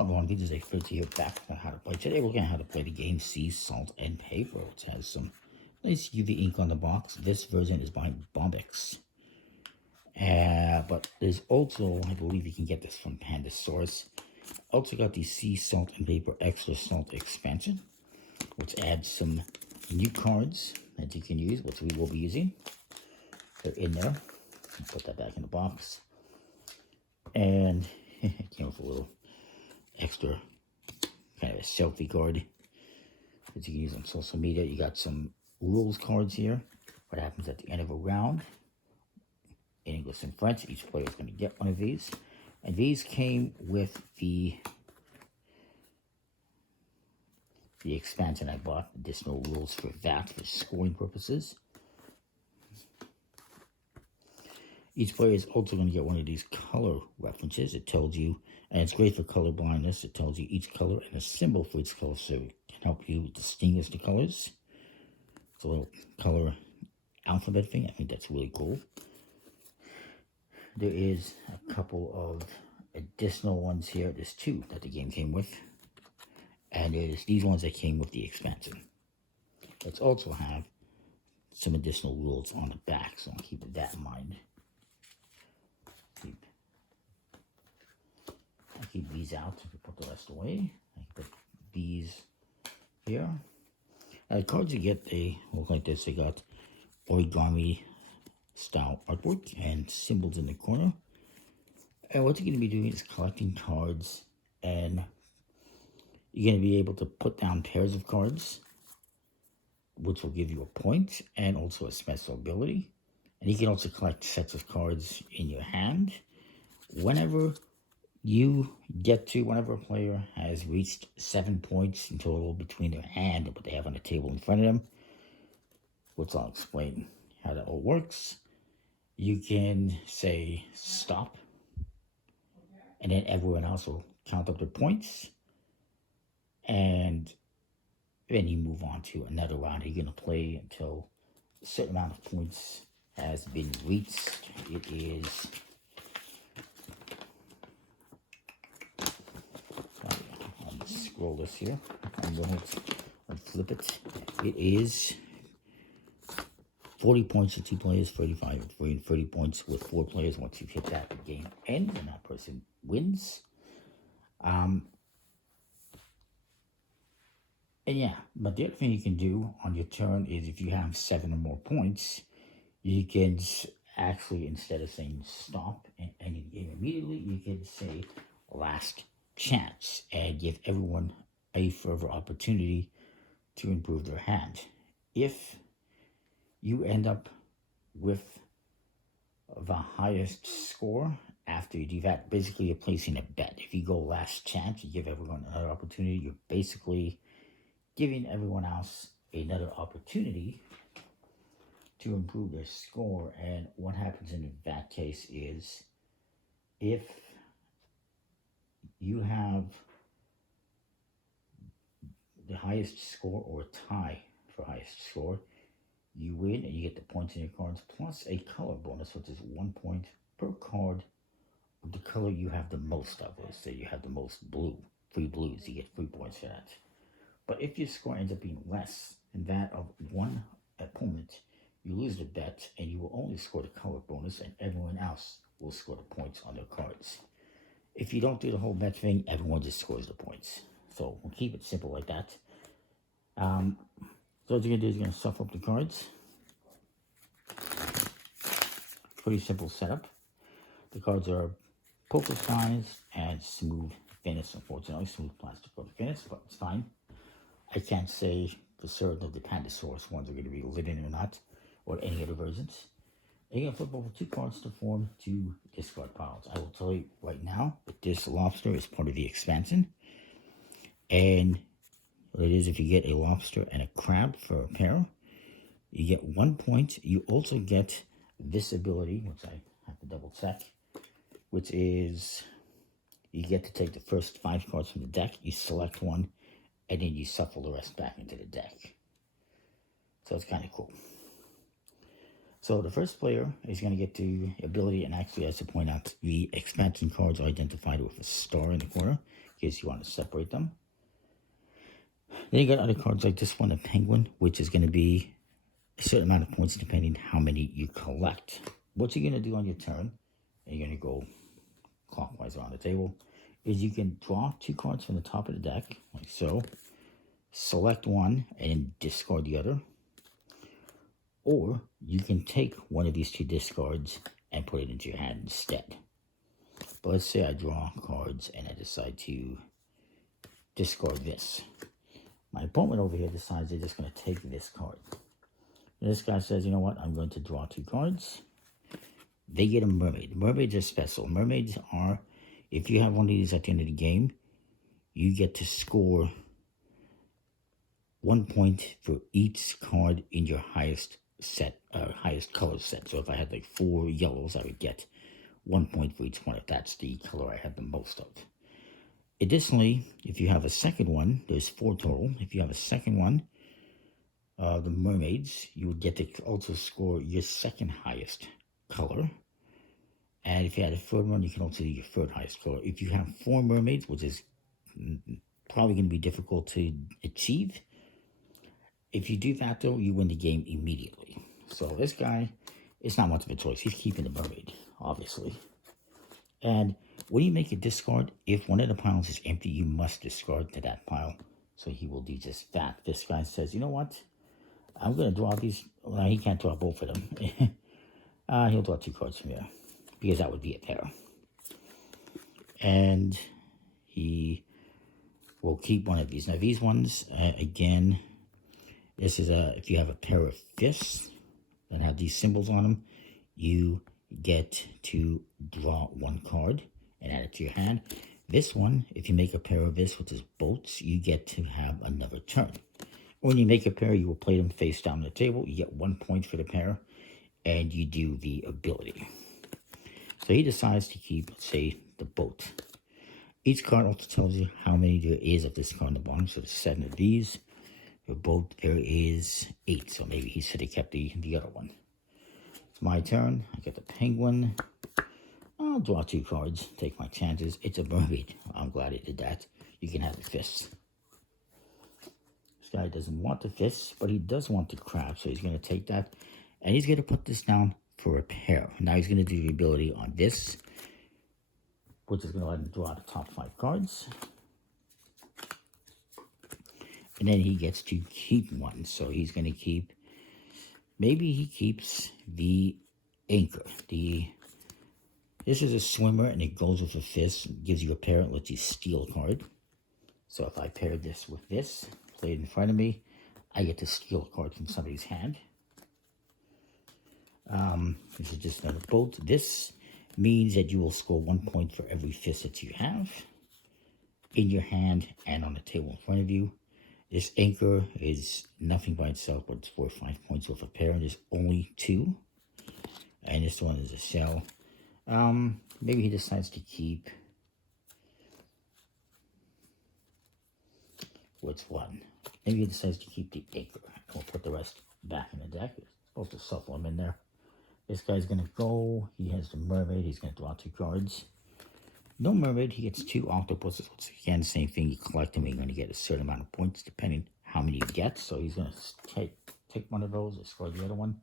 Hello everyone, this is a Fritz here back on how to play. Today we're going to how to play the game Sea, Salt, and Paper. It has some nice UV ink on the box. This version is by Bombix. But there's also, I believe you can get this from Pandasaurus. Also got the Sea, Salt, and Paper Extra Salt expansion, which adds some new cards that you can use, which we will be using. They're in there. Put that back in the box. And it came with a little extra kind of a selfie card that you can use on social media. You got some rules cards here. What happens at the end of a round in English and French. Each player is going to get one of these. And these came with the expansion I bought. Additional rules for that for scoring purposes. Each player is also going to get one of these color references. It tells you, and it's great for color blindness, it tells you each color and a symbol for each color, so it can help you distinguish the colors. It's a little color alphabet thing. I think that's really cool. There is a couple of additional ones here. There's two that the game came with. And there's these ones that came with the expansion. Let's also have some additional rules on the back, so I'll keep that in mind. I keep these out and put the rest away. I put these here. Cards you get, they look like this. They got origami style artwork and symbols in the corner. And what you're going to be doing is collecting cards, and you're going to be able to put down pairs of cards, which will give you a point and also a special ability. And you can also collect sets of cards in your hand. Whenever a player has reached 7 points in total between their hand and what they have on the table in front of them, which I'll explain how that all works, you can say stop, and then everyone else will count up their points, and then you move on to another round. You're going to play until a certain amount of points has been reached. It is... I'll scroll this here. I'm going to flip it. It is 40 points with 2 players, 35 with 3, and 30 points with 4 players. Once you've hit that, the game ends and that person wins. And yeah, but the other thing you can do on your turn is if you have 7 or more points, you can actually, instead of saying stop and ending the game immediately, you can say last chance and give everyone a further opportunity to improve their hand. If you end up with the highest score after you do that, basically you're placing a bet. If you go last chance, you give everyone another opportunity. You're basically giving everyone else another opportunity to improve their score. And what happens in that case is, if you have the highest score or tie for highest score, you win and you get the points in your cards plus a color bonus, which is 1 point per card of the color you have the most of. Let's say you have the most blue, 3 blues, you get 3 points for that. But if your score ends up being less than that of one opponent, you lose the bet and you will only score the color bonus, and everyone else will score the points on their cards. If you don't do the whole bet thing, everyone just scores the points. So we'll keep it simple like that. So what you're going to do is you're going to shuffle up the cards. Pretty simple setup. The cards are poker size and smooth thinness, unfortunately. Smooth plastic for the thinness, but it's fine. I can't say for certain if the Pandasaurus ones are going to be limited or not, or any other versions. And you're going to flip over 2 cards to form 2 discard piles. I will tell you right now that this lobster is part of the expansion. And what it is, if you get a lobster and a crab for a pair, you get 1 point. You also get this ability, which I have to double check, which is you get to take the first 5 cards from the deck, you select one, and then you shuffle the rest back into the deck. So it's kind of cool. So the first player is going to get the ability, and actually I have to point out the expansion cards are identified with a star in the corner. because you want to separate them. Then you got other cards like this one, a penguin, which is going to be a certain amount of points depending how many you collect. What you're going to do on your turn, and you're going to go clockwise around the table, is you can draw 2 cards from the top of the deck, like so, select one, and then discard the other. Or you can take one of these 2 discards and put it into your hand instead. But let's say I draw cards and I decide to discard this. My opponent over here decides they're just going to take this card. And this guy says, you know what, I'm going to draw 2 cards. They get a mermaid. Mermaids are special. Mermaids are, if you have one of these at the end of the game, you get to score 1 point for each card in your highest set, highest color set. So if I had like 4 yellows, I would get 1 point for each one if that's the color I have the most of. Additionally, if you have a second one, there's 4 total. If you have a second one, the mermaids, you would get to also score your second highest color. And if you had a third one, you can also do your third highest color. If you have 4 mermaids, which is probably going to be difficult to achieve, if you do that though, you win the game immediately. So this guy, it's not much of a choice. He's keeping the mermaid, obviously. And when you make a discard, if one of the piles is empty, you must discard to that pile. So he will do just that. This guy says, you know what? I'm going to draw these. Well, he can't draw both of them. He'll draw 2 cards from here, because that would be a pair. And he will keep one of these. Now these ones, again, this is if you have a pair of fists that have these symbols on them, you get to draw 1 card and add it to your hand. This one, if you make a pair of this, which is boats, you get to have another turn. When you make a pair, you will play them face down on the table. You get 1 point for the pair, and you do the ability. So he decides to keep, say, the boat. Each card also tells you how many there is of this card on the bottom. So there's 7 of these. For boat, there is 8. So maybe he should have kept the other one. It's my turn. I get the penguin. I'll draw 2 cards. Take my chances. It's a mermaid. I'm glad he did that. You can have the fists. This guy doesn't want the fists, but he does want the crab. So he's going to take that. And he's going to put this down for a pair. Now he's going to do the ability on this, which is going to let him draw the top 5 cards. And then he gets to keep one. So he's going to keep, maybe he keeps the anchor. This is a swimmer, and it goes with a fist. It gives you a pair, and lets you steal a card. So if I pair this with this, play it in front of me, I get to steal a card from somebody's hand. This is just another boat. This means that you will score 1 point for every fist that you have in your hand and on the table in front of you. This anchor is nothing by itself, but it's 4 or 5 points with a pair. There's only 2. And this one is a shell. Maybe he decides to keep, what's one? Maybe he decides to keep the anchor. And we'll put the rest back in the deck. It's supposed to shuffle them in there. This guy's going to go. He has the mermaid. He's going to draw 2 cards. No mermaid. He gets 2 octopuses. Which again, same thing. You collect them. You're going to get a certain amount of points depending how many you get. So he's going to take one of those. Discard the other one.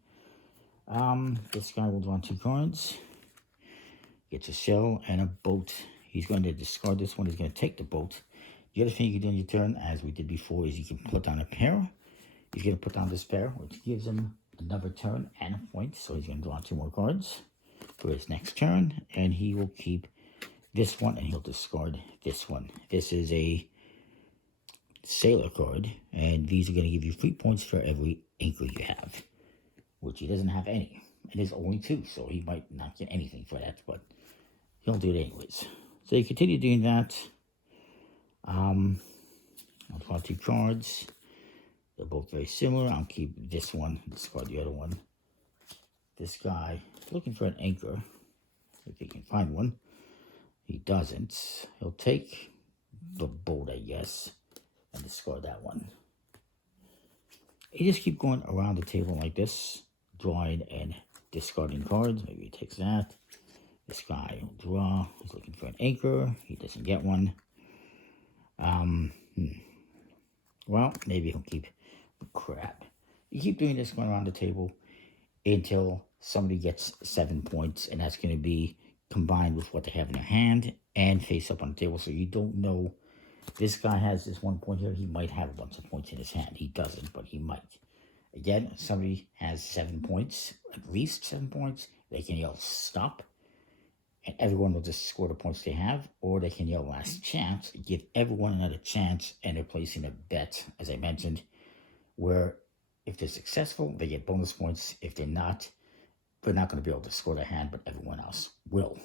This guy will draw 2 cards. Gets a shell and a boat. He's going to discard this one. He's going to take the boat. The other thing you can do on your turn, as we did before, is you can put down a pair. He's going to put down this pair, which gives him another turn and a point. So he's going to draw 2 more cards for his next turn. And he will keep this one, and he'll discard this one. This is a sailor card, and these are going to give you 3 points for every anchor you have, which he doesn't have any. And there's only 2, so he might not get anything for that, but he'll do it anyways. So you continue doing that. I'll draw 2 cards. They're both very similar. I'll keep this one, discard the other one. This guy is looking for an anchor, if he can find one. He doesn't. He'll take the boat, I guess, and discard that one. You just keep going around the table like this, drawing and discarding cards. Maybe he takes that. This guy will draw. He's looking for an anchor. He doesn't get one. Well, maybe he'll keep the crab. You keep doing this going around the table until somebody gets 7 points, and that's going to be combined with what they have in their hand and face up on the table. So you don't know. This guy has this 1 point here. He might have a bunch of points in his hand. He doesn't, but he might. Again, somebody has 7 points, at least 7 points. They can yell stop, and everyone will just score the points they have, or they can yell last chance, give everyone another chance, and they're placing a bet, as I mentioned, where if they're successful, they get bonus points. If they're not going to be able to score their hand, but everyone else will.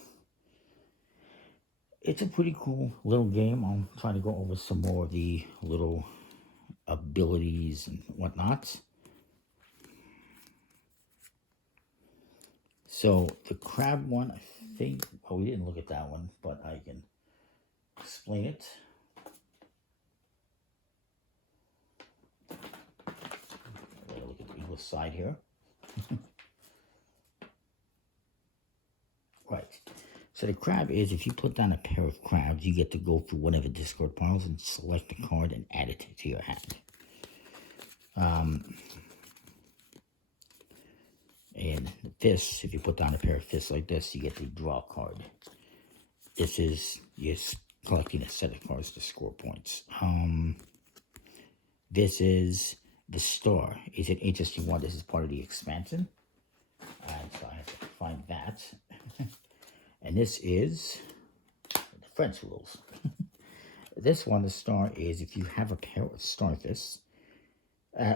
It's a pretty cool little game. I'm trying to go over some more of the little abilities and whatnot. So the crab one, I think, well, we didn't look at that one, but I can explain it. Look at the English side here. Right. So the crab is, if you put down a pair of crabs, you get to go through one of the discard piles and select a card and add it to your hand. And this, if you put down a pair of fists like this, you get to draw a card. This is, you're collecting a set of cards to score points. This is the star. Is an interesting one. This is part of the expansion. And so I have to find that. And this is the French rules. This one, the star, is if you have a pair of starfish.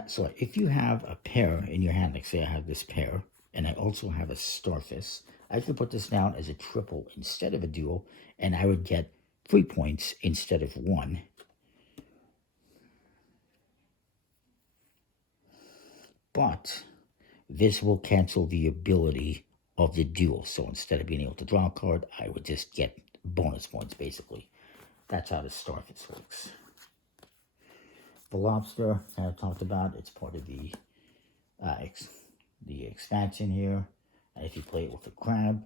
So if you have a pair in your hand, like say I have this pair, and I also have a starfish, I can put this down as a triple instead of a dual, and I would get 3 points instead of 1. But this will cancel the ability of the dual. So instead of being able to draw a card, I would just get bonus points, basically. That's how the starfish works. The lobster, I talked about, it's part of the expansion here. And if you play it with a crab,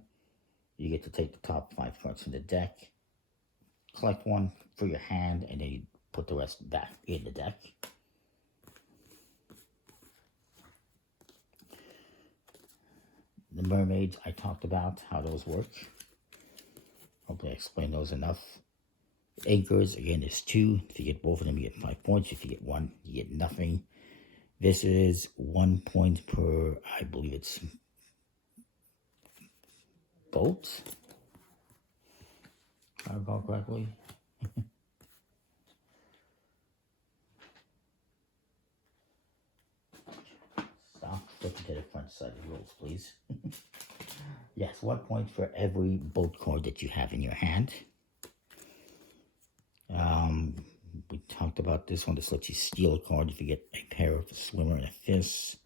you get to take the top 5 cards from the deck, collect one for your hand, and then you put the rest back in the deck. The mermaids, I talked about how those work. Hopefully I explained those enough. Anchors, again, there's 2. If you get both of them, you get 5 points. If you get 1, you get nothing. This is 1 point per, I believe it's boat. If I recall correctly. Stop flipping to the front side of the rules, please. Yes, 1 point for every boat card that you have in your hand. We talked about this one. This lets you steal a card if you get a pair of a swimmer and a fish.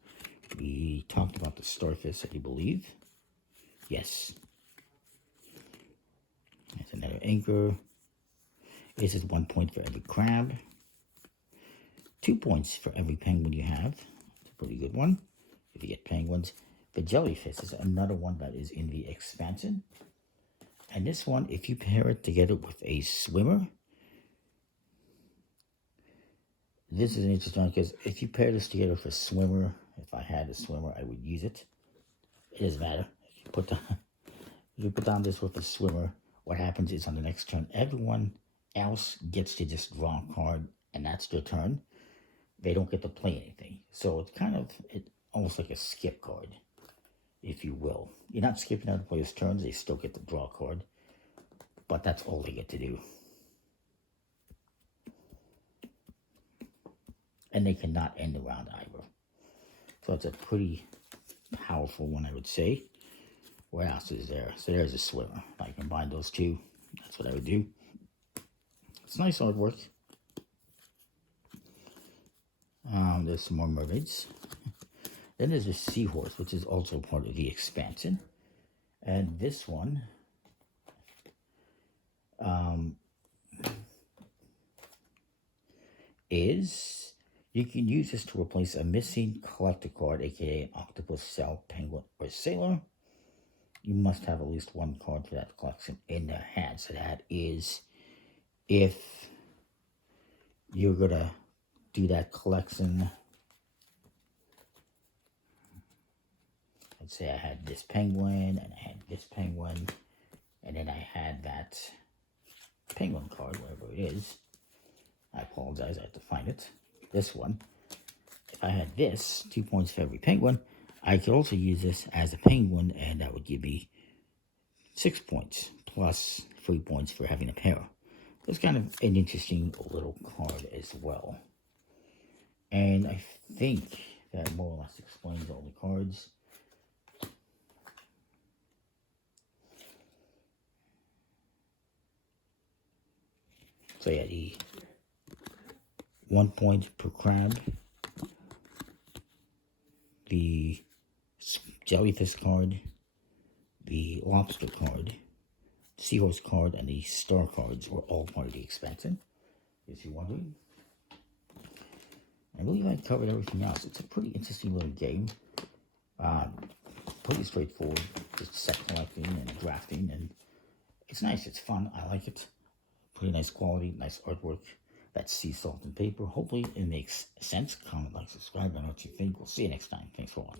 We talked about the starfish, I believe. Yes. There's another anchor. This is 1 point for every crab. 2 points for every penguin you have. It's a pretty good one if you get penguins. The jellyfish is another one that is in the expansion. And this one, if you pair it together with a swimmer, this is an interesting one because if you pair this together with a swimmer, if I had a swimmer, I would use it. It doesn't matter. If you put down this with a swimmer, what happens is on the next turn, everyone else gets to just draw a card, and that's their turn. They don't get to play anything. So it's kind of almost like a skip card, if you will. You're not skipping other players' turns. They still get to draw a card, but that's all they get to do. And they cannot end the round either. So it's a pretty powerful one, I would say. What else is there? So there's a swimmer. If I combine those two, that's what I would do. It's nice artwork. There's some more mermaids. Then there's a seahorse, which is also part of the expansion. And this one is, you can use this to replace a missing collector card, aka an octopus, shell, penguin, or sailor. You must have at least 1 card for that collection in their hand. So that is if you're gonna do that collection. Let's say I had this penguin, and I had this penguin, and then I had that penguin card, whatever it is. I apologize, I have to find it. This one. If I had this, 2 points for every penguin, I could also use this as a penguin, and that would give me 6 points, plus 3 points for having a pair. It's kind of an interesting little card as well. And I think that more or less explains all the cards. So yeah, the 1 point per crab, the jellyfish card, the lobster card, seahorse card, and the star cards were all part of the expansion, if you're wondering. I believe I covered everything else. It's a pretty interesting little game. Pretty straightforward, just set collecting and drafting, and it's nice, it's fun, I like it. Pretty nice quality, nice artwork. That's sea salt and paper. Hopefully it makes sense. Comment, like, subscribe, and what you think. We'll see you next time. Thanks for watching.